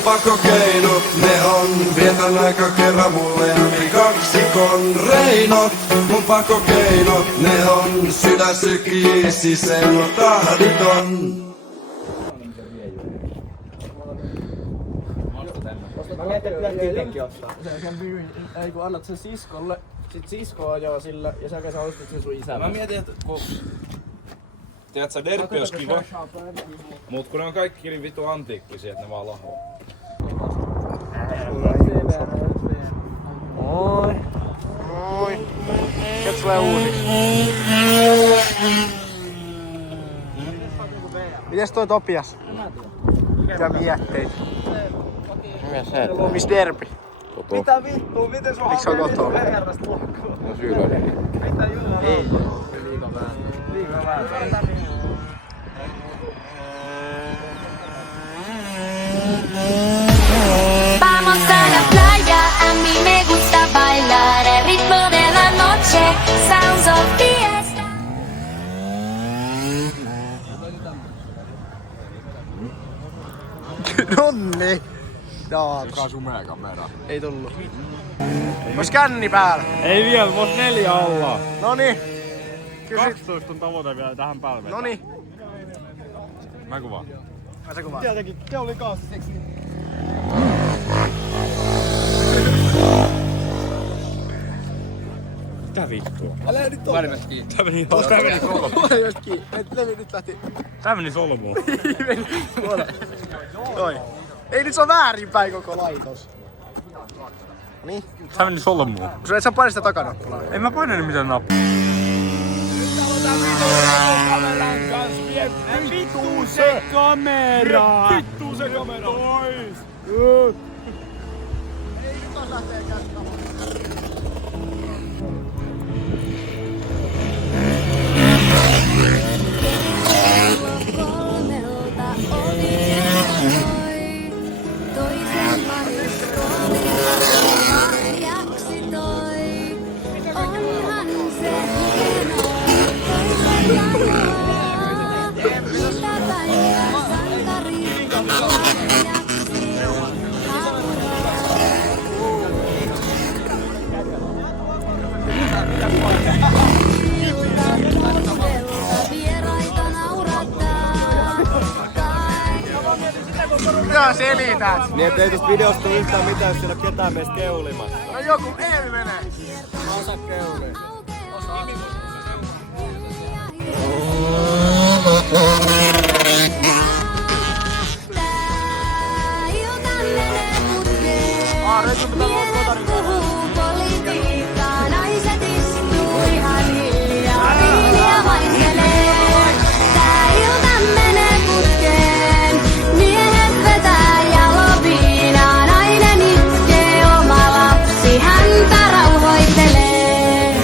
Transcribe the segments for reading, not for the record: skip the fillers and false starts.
mun pakkokeinot, ne on vietän aika kerran mulle kaksikon reinot. Mun pakkokeinot, ne on sydän sykii sisen tahditon. Mä mietin, että pitäisi itsekin ostaa. Sen myin, ei kun annat sen siskolle, sit sisko ajaa sillä ja sen kanssa ostit sen sun isälle. Mä mietin, että kun... Tiedät sä, derppi ois kiva, mut kun ne on kaikki niin vitu antiikkisia, että ne vaan lahoo. Moi. Moi. Mikä tulee uusiksi? Mites toi Topias? Mitä mietteitä? Mikä se? Miss derpi? Koto. Mitä vittua? Miten sun Miks se on koto? herrasta luokkoon? No Syylönen. Mitä juhlaa? Ei. Liikaa vähän. Liikaa vähän. Vamos a la playa, a mí me gusta bailar el ritmo de la noche, sounds of fiesta. Nonni! Jaa, Sumea kamera. ei tullu. Ois känni päällä? Ei vielä, mut 4 alla. Noni. 12 on tavoite vielä tähän päivään. Noni. Mä kuvaan. Mä sä kuvaan. Tietenkin, te oli kanssa seksi. Mitä vittua? Älä nyt ole. Välimästä kiinni. Tää meni solmuun. Välimästä kiinni. Nyt lähti. Tää meni solmuun. Toi. Ei nyt se on väärinpäin koko laitos. Niin. Tää meni solmuun. Sun et sä paina sitä takanappulaa. En mä painanut mitään nappia. Vittu se kamera! Vittu se kamera! Pois! Ei nyt taas lähtee käsittämään. Kolmelta ovi soi, toisen lahjaksi toi. Onhan se hienoa, toisen lajoa, mitä päivää sankari lahjaksi vieraita naurattaa. Mitä selität? Niin ettei tosta videosta tuu yhtään mitään, jos siellä on ketään meistä keulimassa. No joku ei mene. Mä osaan keulia. Tää ilta menee putkeen. Miehet puhuu politiikkaa, naiset istuu ihan hiljaa. Viiniä maistelee. Tää ilta menee putkeen. Miehet vetää jaloviinaa, nainen itkee oma lapsi, häntä rauhoittelee.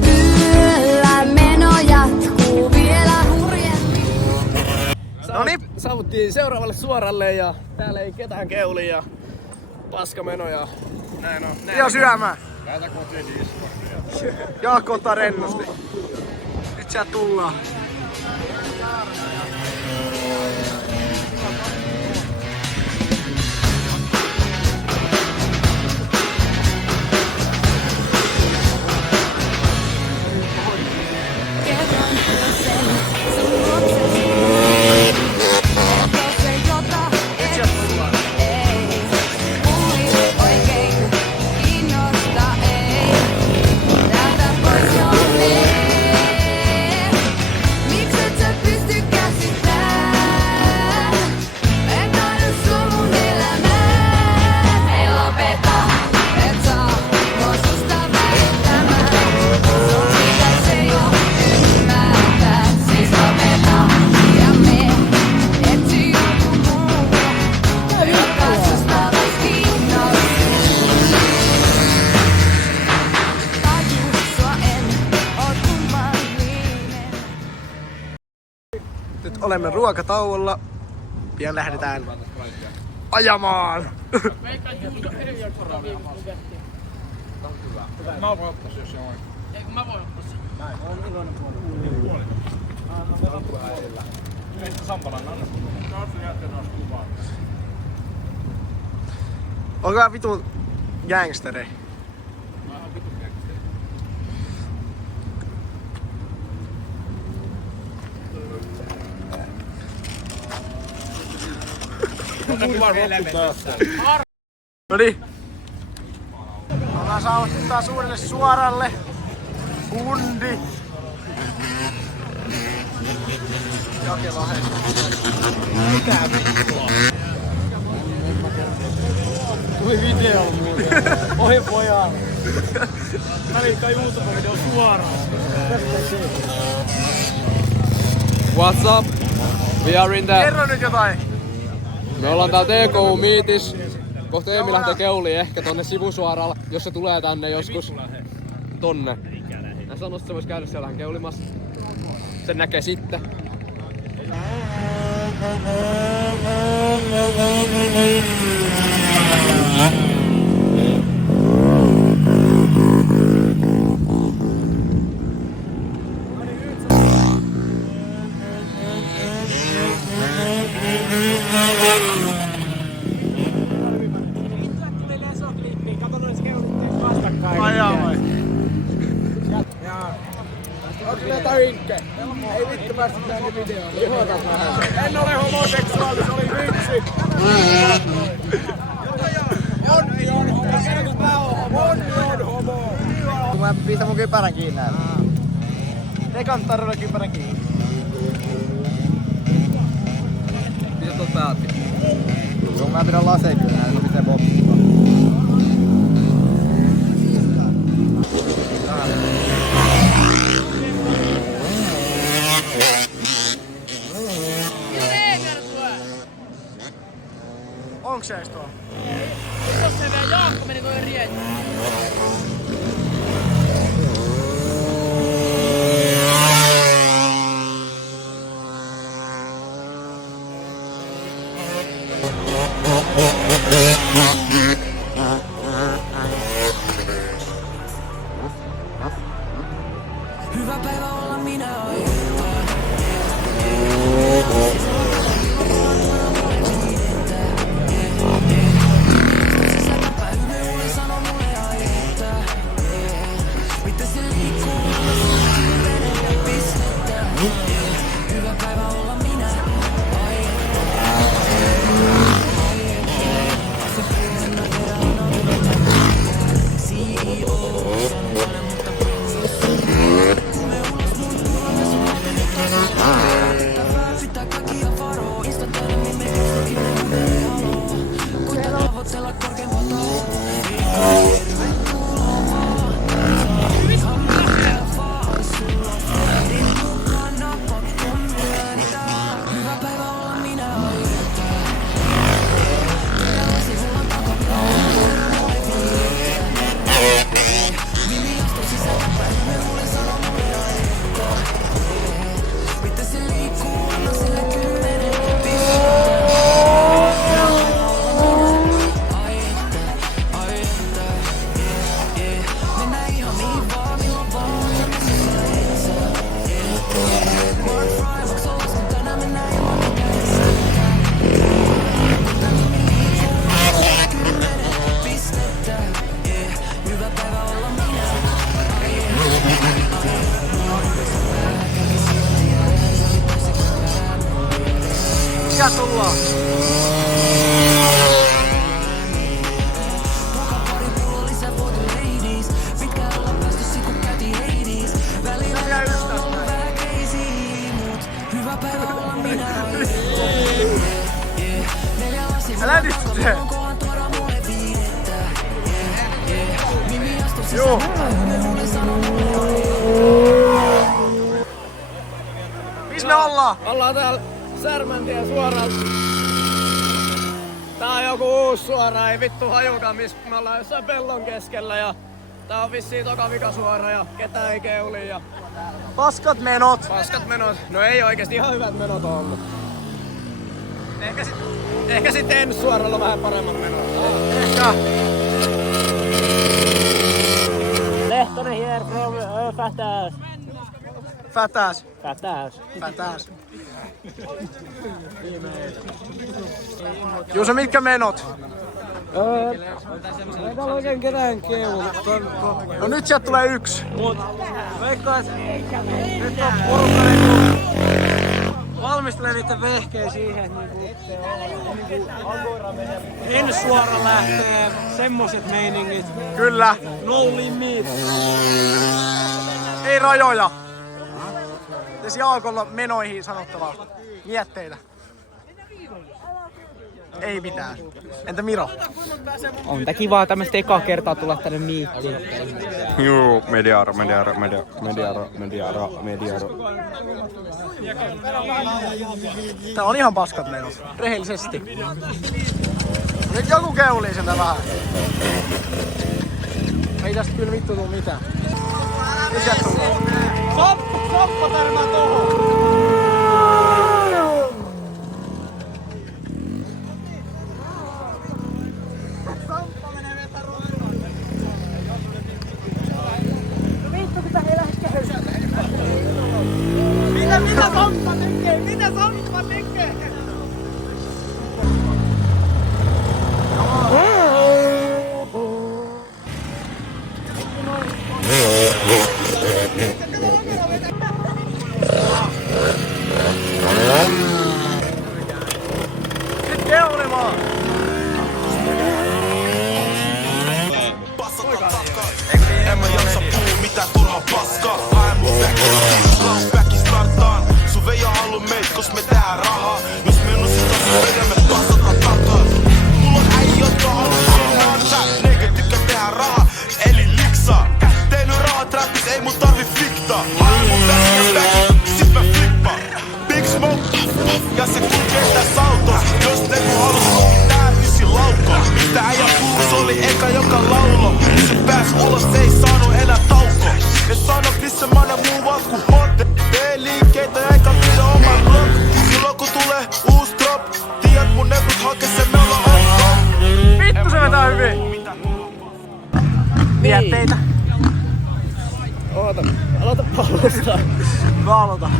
Kyllä meno jatkuu vielä hurjemmin. Noniin. Saavuttiin seuraavalle suoralle ja täällä ei ketään keuli ja paska meno ja näin on. Ja syömään. Jaakko ottaa rennosti. Nyt sieltä tullaan. Kerron sen sun luoksesi. Kerro se jota et ei. Kuuli oikein, kiinnosta ei. Täältä pois jo mee. Mikset sä pysty käsittää? En tahdo sua mun elämää. Ei lopeta, et saa mua susta väittämään. Se on sitä se jo ymmärtää. Siis lopeta ja me etsi joku muu, joka susta vois kiinnostaa. Taju sua en oo kummallinen. Nyt olemme ruokatauolla. Pian lähdetään ajamaan. Mä voin ottaa se, jos se on. Meistä Sampalan anna. Olkaa vitun gangsteri. Noniin. Ollaan saavuttu taas uudelle suoralle. Hundi. Jakelahden. Mikä vittua? Tuli video muuten. Ohi pojaa. Mä liitän YouTube-video suoraan. What's up? We are in the... Kerro nyt jotain. Me ollaan täällä TKU-miitis. Kohta Eemi lähtee keuliin ehkä tonne sivusuoralla, jos se tulee tänne joskus. Tonne. Hän sanoi, että se vois käydä siellä keulimassa. Sen näkee sitten. Onks näitä rinkke? Ei vittu päästä tänne videoon. Lihotas vähän. En ole homoseksuaali, se oli vitsi. Onni on homo. Kerro kun mä oon homo. Onni on homo. Kun mä pistän mun kypärän kiinni näin. Te kannattaa ruveta kypärän kiinni. Mitä tuolta päätti? Kun mä pidän laseen kyllä näin, se pitää popsua. Onks se ees tuo? Jos se vielä Jaakko meni toi rieti. Hyvä päivä olla minä aion. Mikä tullaan? Älä nyt se! Joo! Missä me ollaan? Ollaan täällä Särmäntien suoraan. Tää on joku uusi suora, ei vittu hajukaan missä me ollaan jossain pellon keskellä ja tää on vissiin toka vikasuora ja ketään ei keuli ja Paskat menot! paskat menot. No ei oikeesti ihan hyvät menot on ollut. Ehkä sitten ensi suoralla vähän paremmat menot. Ehkä. Lehtonen here from Fatas. Fatas. Fatas. Fatas. Juuso, mitkä menot? Ei täällä oikein ketään keulu. No nyt sieltä tulee yksi. Veikkaan, että nyt on porukka niinku valmistelee niitä vehkeä siihen, ensi suora lähtee semmoset meiningit. Kyllä. No limit. Ei rajoja. Jos Jaakolla menoihin sanottavaa. Mietteitä. Ei mitään. Entä Miro? On tää kivaa tämmöstä ekaa kertaa tulla tänne miittiin. Juu, mediaro. Tää on ihan paskat menot. Rehellisesti. Nyt joku keulii sieltä vähän. Ei tästä kyllä vittu tuu mitään. Nyt sieltä tulee. Soppa törmää tohon. Mitä Samppa tekee? Mitä Samppa tekee? Nyt keulimaan! En mä jaksa puhua mitään turhaa paskaa. Hae mun back startaan. Sun vei on haluu meit, kos me tehdään rahaa. Jos me on sitä sun vei, me passataan takaa. Mulla on äijä, jotka haluu sinaan chat. Neikä tykkää tehdä rahaa, eli liksaa. Tehnyt rahaa trappis, ei mun tarvi fiktaa. Hae mun back, sit mä flippaan. Big smoke, ja se kulkee tässä autos. Jos ne kun halus tää ysi laukko. Mitä äijä puhus oli eka joka laulo. Se pääs ulos, se ei saanut enää tauko. Ne sano missä mä oon muuvat ku hotte. Tee liikkeitä eikä pidä oman blog. Silloin kun tulee uus drop. Tiedät mun neuvot hake se me ollaan on. Vittu se vetää hyvin! Mietteitä. Aloita pallosta. Mä aloitan.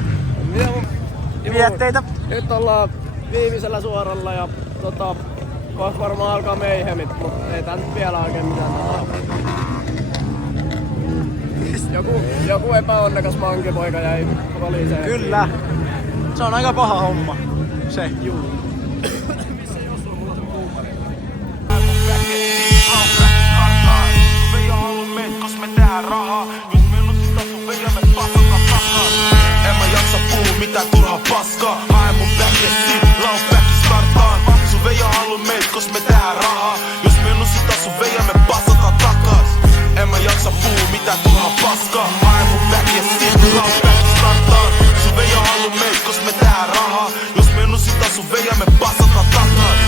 Mietteitä. Nyt ollaan viimeisellä suoralla ja varmaan alkaa meihemit, mutta ei tää nyt vielä oikein mitään Joku epäonnekas mankipoika jäi valiseen. Kyllä. Se on aika paha homma. Se. Juu. En mä jaksa puhua mitään turhaa paskaa. Hae mun back ja sit, laus back startaan. Sun vei on haluu meit, kos me tehdään rahaa. Jos me nussitaan sun vei ja me passataan takas. En mä jaksa puhua mitään turhaa paskaa. Hae mun back ja sit, laus back startaan. Sun vei on haluu meit, kos me tehdään rahaa. Jos me nussitaan sun vei ja me passataan takas.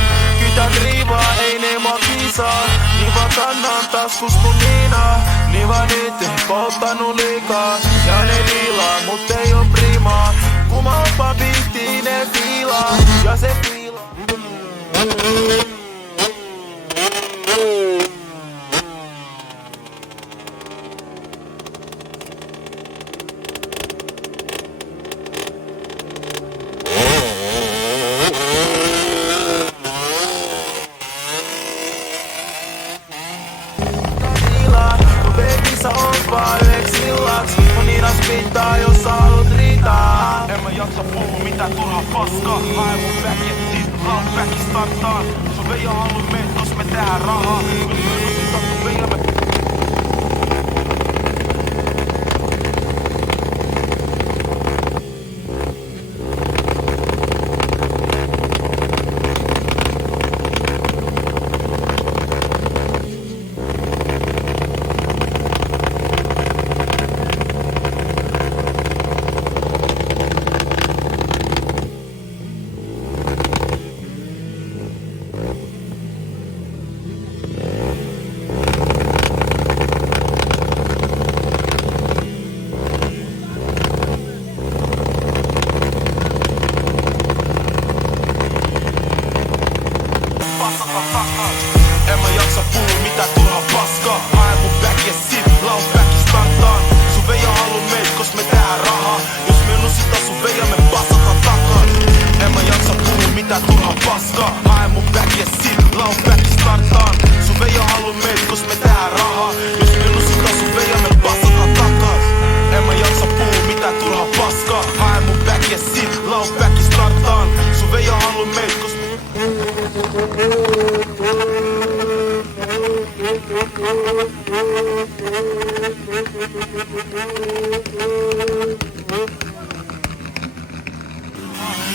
Kytän riivaa, ei ne mua kiisaa. Niin vaan kannan taskus mun Niinaa. Niin vaan nyt ei polttanut liikaa. Ja ne liilaa, mut ei oo primaa. Kun mä oppaan biittiin, ne fiilaa. Ja se fiilaa. Sä oot vaan yhdeksi illaksi. Mun niinas pitää, jos sä haluut riitaa. En mä jaksa puhua mitään turhaa paskaa. Hae mun back ja sit, laus back startaan. Sun vei on haluu meit, kos me tehdään rahaa. Jos me nussitaan sun vei ja me En mä jaksa puhua mitään turhaa paskaa. Hae mun back ja sit, laus back startaan. Sun vei on haluu meit, kos me tehdään rahaa. Jos me nussitaan sun vei ja me passataan takaa. mitä turha paskaa. Hae mun back ja sit laun back startaan. Sun veija haluu meet, kos me tehdään rahaa. Jos me lusitaan sun veija, me passataan takas. En mä jaksa puhua mitä turha paskaa. Hae mun back ja sit laun back startaan. Sun veija haluu meet, kos me...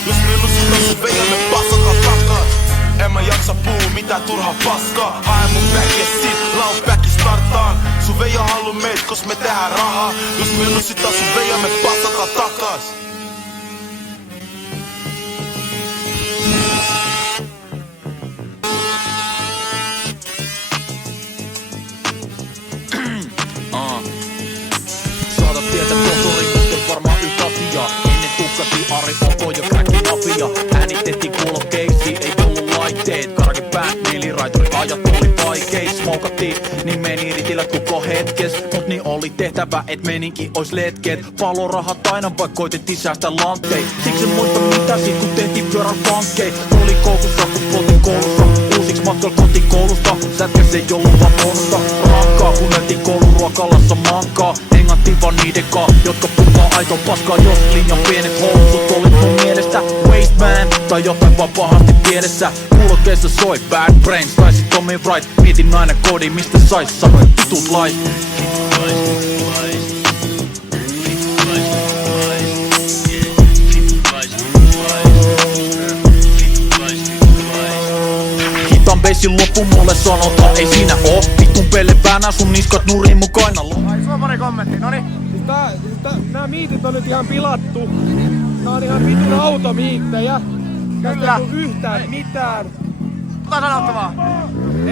Jos me lusitaan sun veija, me passataan takas. En mä jaksa puhua mitä turha paskaa. Hae mun back ja sit laun back startaan. Sun veija haluu meet, kos me tehdään rahaa. Jos me lusitaan sun veija, me passataan takas. Saatat tietää tuon torikusten varmaan yhtä asiaa. Ennen tukkasi Ari Opo ja Crackin Apia. Äänitettiin kuulokkeisiin, ei ollut laitteet. Karaki päät, neiliraituri ajat oli vaikeis. Smokattiin, niin meni ritilät koko hetkes. Mut niin oli tehtävä, et meninkin ois letkeet. Palorahat aina vaikka koitettiin säästä lantteet. Siksi en muista mitä sit kun tehtiin pyörän pankkeet. Oli koukussa kun poltin koulussa. Uusiks matkalla kotikoulusta. Sätkäs ei ollut vaan bonusta. Rankkaa kun näytin kouluruokalassa mankaa. Hengattiin vaan niiden kaa, jotka puhuu aito paskaa. Jos liian pienet housut olit mun mielestä waste man tai jotain vaan pahasti pielessä. Kuulokkeissa soi Bad Brains tai sit Tommy Wright. Mietin aina koodi mistä sais sanoin vitut lait. Hitan beissin loppu mulle sanotaan ei siinä oo. Vitun pelle väännää sun niskat nurin mun kainaloon. Ai sulla pari kommentti, noniin. Nää miitit on nyt ihan pilattu. Nää on ihan vitun automiittejä. Tästä ei tuu yhtään mitään. Mitä sanottavaa?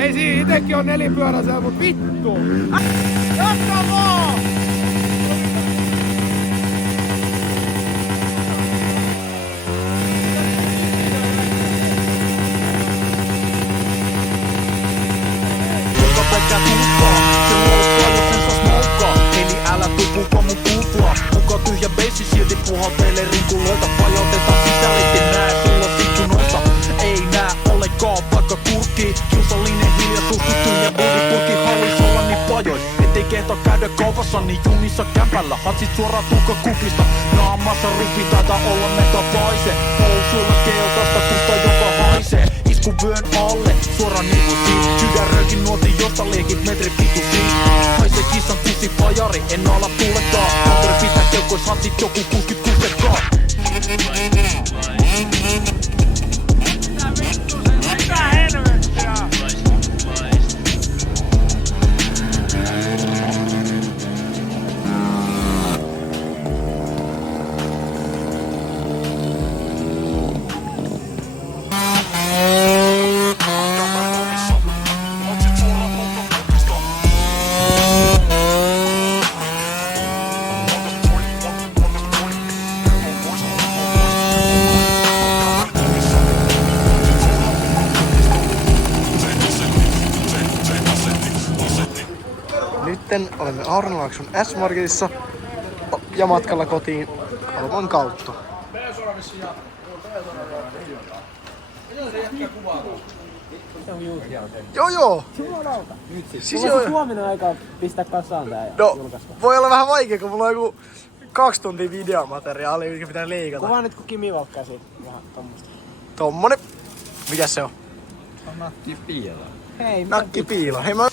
Ei siinä itekin on nelipyöräisellä, mut vittu! Jatka vaan! Pelkää tuhkaa, se loukkaa jos sen saa smoukkaa. Eli älä tupuko mun kuplaa. Muka tyhjä beissi silti puhaltelee rinkuloita. Pajotetaan sisälletti nää sulla sikkunoissa. Ei nää olekaan vaikka kurkkii. Kiusallinen hiljaisuus kun tyhjä bodypurki hallis olla niin pajois. Ettei kehtaa käydä kaupassa niin junissa kämpällä. Hatsit suoraan tuhkakuplista. Naamassa rupi taitaa olla metavaise. Housuilla keltaista kusta joka haisee. Isku vyön alle, suoraan nivusiin. Sydänröökin nuotin josta leikit metri pituisiin. Haise kissan kussi pajari, en ala tuulettaa. Monttori pitää keukois hatsit joku 60-kuusetkaa. Mitä helvettiä? Nytten olemme Aurionlaakson S-Marketissa ja matkalla kotiin Alman kautta. Joo. Siis Mulla on huomenna aikaa pistää kasaan tää ja julkaista. Voi olla vähän vaikea, kun mulla on joku 2 tuntia videomateriaalia, mikä pitää leikata. Kuvaa nyt kun Kimi valkkaisi vähän tommosta. Tommonen. Mikäs se on? Hei, Nakkipiila. Hei mä...